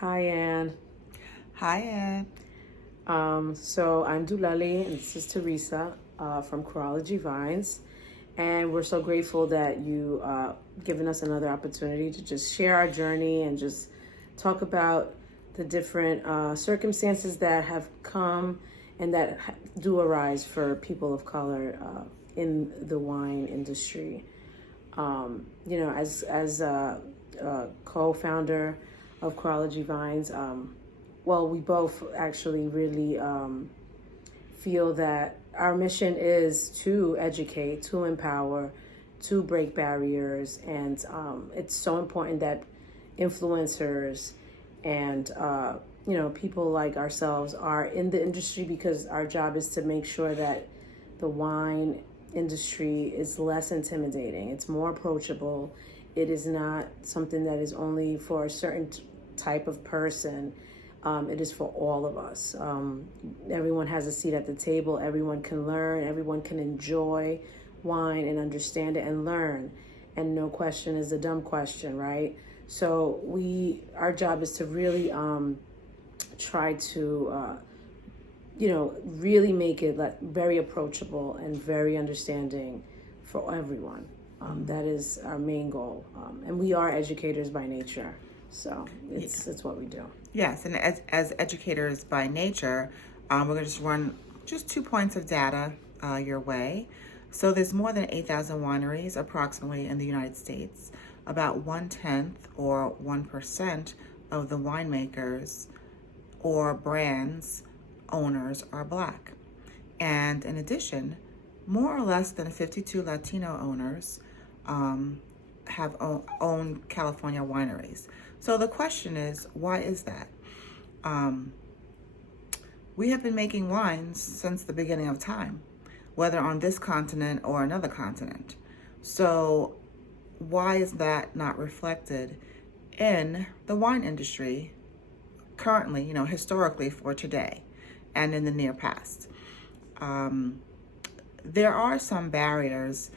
Hi, Anne. Hi, Ed. So I'm Dulali, and this is Teresa from Corology Vines. And we're so grateful that you given us another opportunity to just share our journey and just talk about the different circumstances that have come and that do arise for people of color in the wine industry. As co-founder of Corology Vines, well, we both actually really feel that our mission is to educate, to empower, to break barriers, and it's so important that influencers and people like ourselves are in the industry because our job is to make sure that the wine industry is less intimidating. It's more approachable. It is not something that is only for a certain type of person. It is for all of us. Everyone has a seat at the table. Everyone can learn. Everyone can enjoy wine and understand it and learn. And no question is a dumb question, right? So our job is to really try to really make it like very approachable and very understanding for everyone. That is our main goal, and we are educators by nature, so it's what we do. Yes, and as educators by nature, we're going to just run just 2 points of data your way. So there's more than 8,000 wineries approximately in the United States. About 1/10 or 1% of the winemakers or brands owners are Black. And in addition, more or less than 52 Latino owners have owned California wineries. So the question is, why is that? We have been making wines since the beginning of time, whether on this continent or another continent. So why is that not reflected in the wine industry currently, historically for today and in the near past? There are some barriers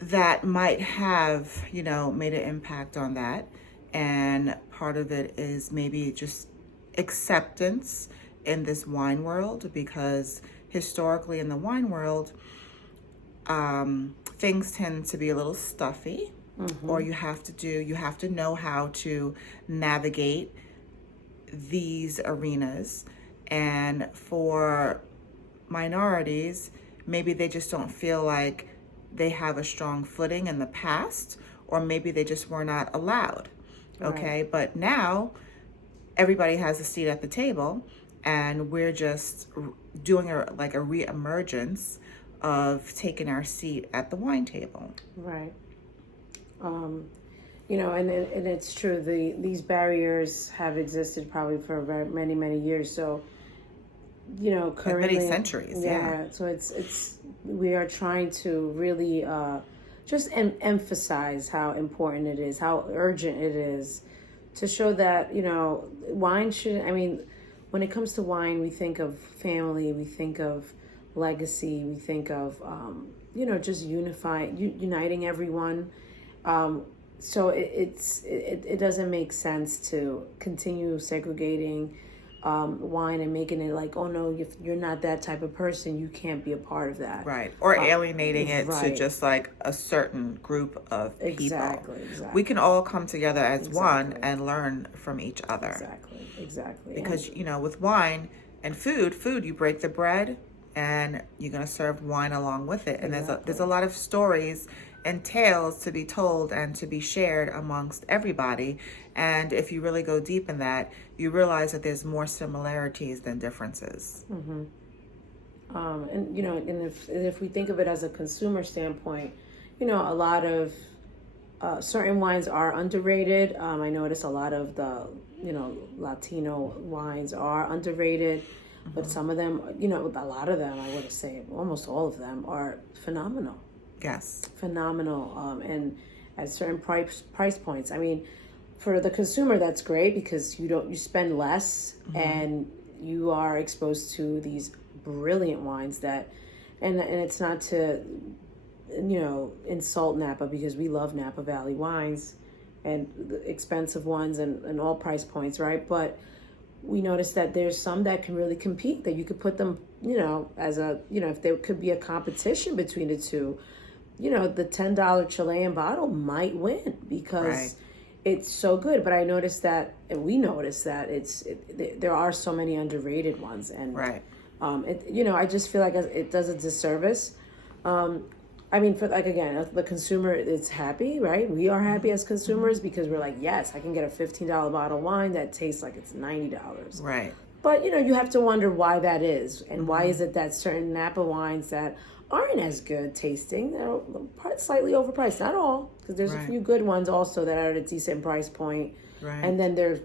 that might have, made an impact on that. And part of it is maybe just acceptance in this wine world, because historically in the wine world, things tend to be a little stuffy, or you have to know how to navigate these arenas. And for minorities, maybe they just don't feel like they have a strong footing in the past, or maybe they just were not allowed. Okay, Right. but now everybody has a seat at the table, and we're just doing a reemergence of taking our seat at the wine table. Right. And it's true. These barriers have existed probably for very many years. So, Like many currently, centuries, yeah. yeah. So it's we are trying to really just emphasize how important it is, how urgent it is, to show that wine should. I mean, when it comes to wine, we think of family, we think of legacy, we think of just uniting everyone. So it doesn't make sense to continue segregating wine and making it like, oh no, if you're not that type of person, you can't be a part of that. Right. Or Uh, alienating it to right. just like a certain group of people. Exactly. We can all come together as one Exactly. and learn from each other. Exactly. Exactly. And Because, with wine and food, you break the bread and you're going to serve wine along with it. And there's a exactly. lot of stories and tales to be told and to be shared amongst everybody. And if you really go deep in that, you realize that there's more similarities than differences. And if we think of it as a consumer standpoint, a lot of certain wines are underrated. I notice a lot of the Latino wines are underrated, but some of them, a lot of them, I would say almost all of them are phenomenal. Yes. Phenomenal, and at certain price points. I mean, for the consumer, that's great because you spend less and you are exposed to these brilliant wines that, and it's not to insult Napa, because we love Napa Valley wines, and the expensive ones and all price points, right? But we noticed that there's some that can really compete, that you could put them, as a, if there could be a competition between the two, the $10 Chilean bottle might win because Right. it's so good. But I noticed that, and we noticed that there are so many underrated ones, and Right. I just feel like it does a disservice. I mean, for, like, again, the consumer is happy, right? We are happy as consumers because we're like, yes, I can get a $15 bottle of wine that tastes like it's $90. Right. But, you have to wonder why that is. And why is it that certain Napa wines that aren't as good tasting, they're slightly overpriced? Not all, because there's a Right. few good ones also that are at a decent price point. Right. And then there's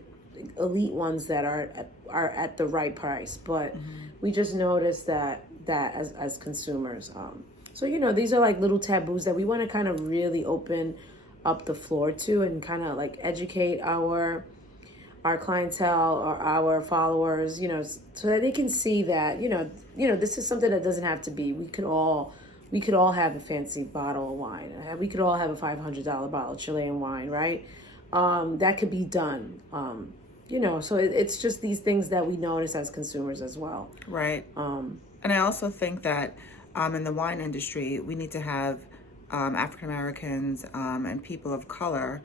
elite ones that are at the right price. But we just noticed that as consumers. So, these are like little taboos that we want to kind of really open up the floor to, and kind of like educate our clientele or our followers, so that they can see that, this is something that doesn't have to be. We could all have a fancy bottle of wine. We could all have a $500 bottle of Chilean wine, right? That could be done. So it's just these things that we notice as consumers as well. Right. And I also think that in the wine industry, we need to have African Americans and people of color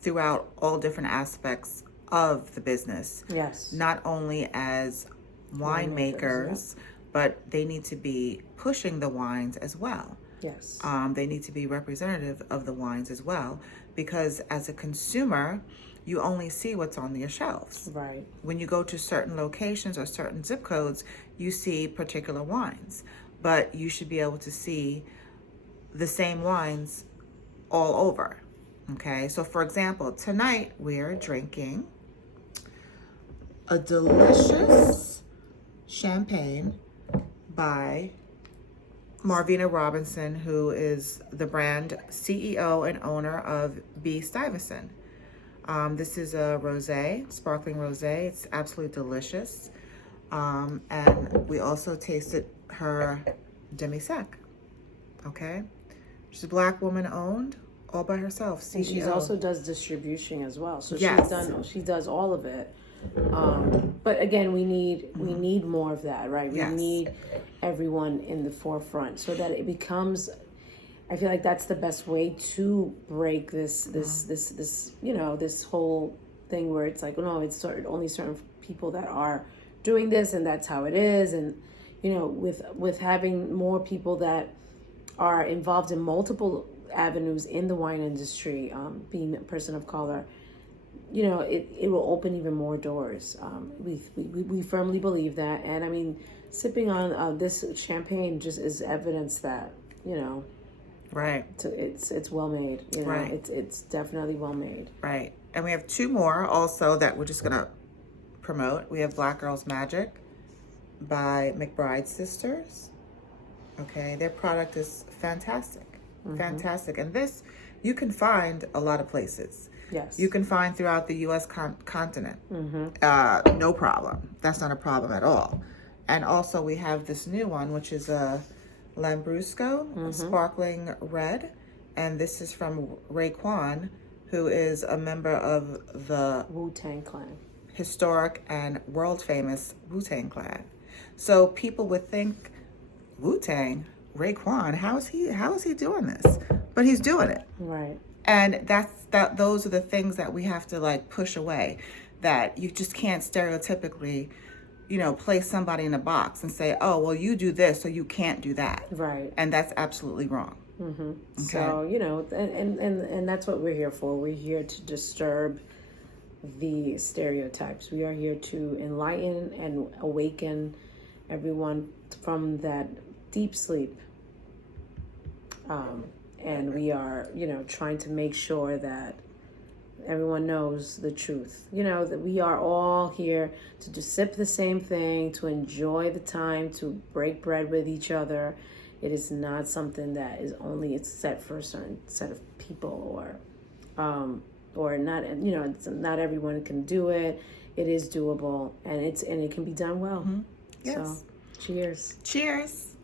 throughout all different aspects of the business. Yes. Not only as winemakers, but they need to be pushing the wines as well. Yes. They need to be representative of the wines as well, because as a consumer, you only see what's on your shelves. Right. When you go to certain locations or certain zip codes, you see particular wines, but you should be able to see the same wines all over. Okay, so for example, tonight we're drinking a delicious champagne by Marvina Robinson, who is the brand CEO and owner of B. Stuyvesant. This is a rosé, sparkling rosé. It's absolutely delicious. And we also tasted her demi-sec. Okay, she's a Black woman owned, all by herself. CEO. And she also does distribution as well. So Yes. she does all of it. But again, we need more of that, right? We Yes. need everyone in the forefront so that it becomes. I feel like that's the best way to break this whole thing where it's like, no, it's only certain people that are doing this, and that's how it is. And with having more people that are involved in multiple avenues in the wine industry, being a person of color, it will open even more doors. We firmly believe that, and I mean, sipping on this champagne just is evidence that Right. it's well made. Right. It's definitely well made. Right. And we have two more also that we're just gonna promote. We have Black Girls Magic by McBride Sisters. Okay, their product is fantastic. Fantastic. And this you can find a lot of places. Yes. You can find throughout the U.S. continent. No problem. That's not a problem at all. And also we have this new one, which is a Lambrusco Sparkling Red. And this is from Raekwon, who is a member of the Wu-Tang Clan. historic and world famous Wu-Tang Clan. So people would think, Wu-Tang, Raekwon, how is he doing this? But he's doing it. Right. And those are the things that we have to like push away, that you just can't stereotypically, place somebody in a box and say, oh, well, you do this, so you can't do that. Right. And that's absolutely wrong. Okay. So, and that's what we're here for. We're here to disturb the stereotypes. We are here to enlighten and awaken everyone from that deep sleep. And we are, trying to make sure that everyone knows the truth. That we are all here to just sip the same thing, to enjoy the time, to break bread with each other. It is not something that is only it's set for a certain set of people, or not. It's not everyone can do it. It is doable, and it can be done well. Yes. So, cheers. Cheers.